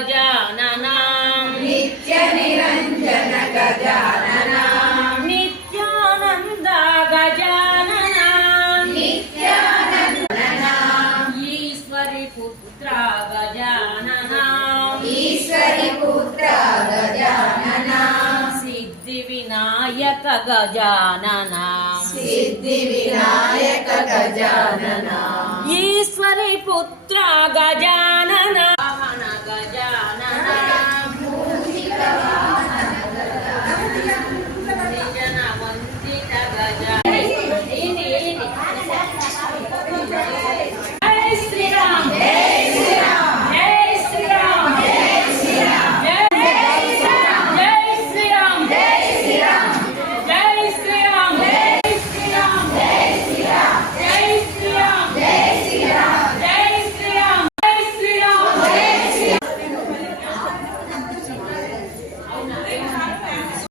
गजानन नित्य निरंजन गजानन नित्यानंद गजानन नित्यानंदन ईश्वरी पुत्र गजानन ईश्वरी पुत्र गजानन सिद्धि विनायक गजानन सिद्धि विनायक गजानन ईश्वरी पुत्र गजानन